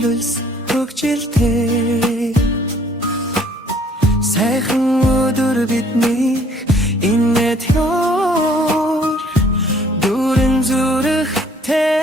үлэлс хөгжилтэй сайхан өдөр биднийг инээд ёр дүүрэн зүрэхтэй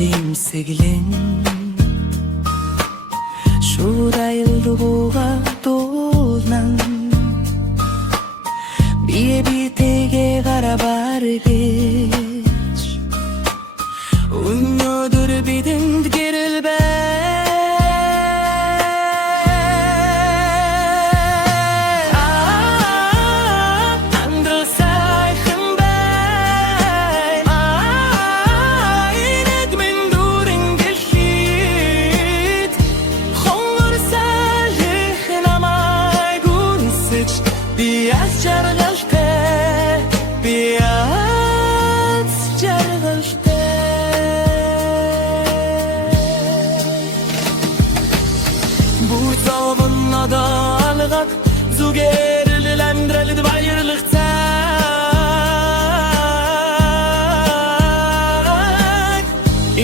Нэмсэглэн шууд аялдууга дуулнан бие битэгээ гарабар гэж өнөөдөр бидэнд гэрэл бай Зүгээрэл амьдралд баярлахтай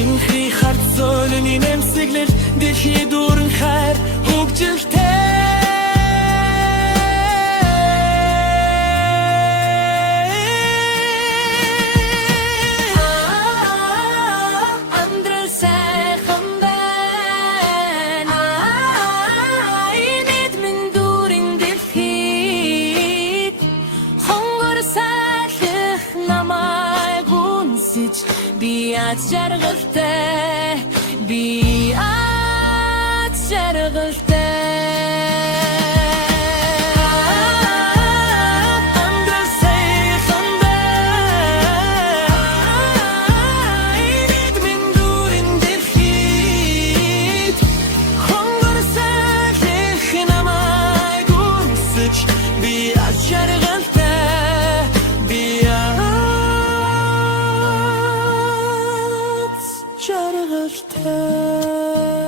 Инхи харт зөөлөний нэмсэглэл дэлхий дүүрэн хайр хөгжилтэй Биат жаргалтай биат жаргалтай Жаргалтай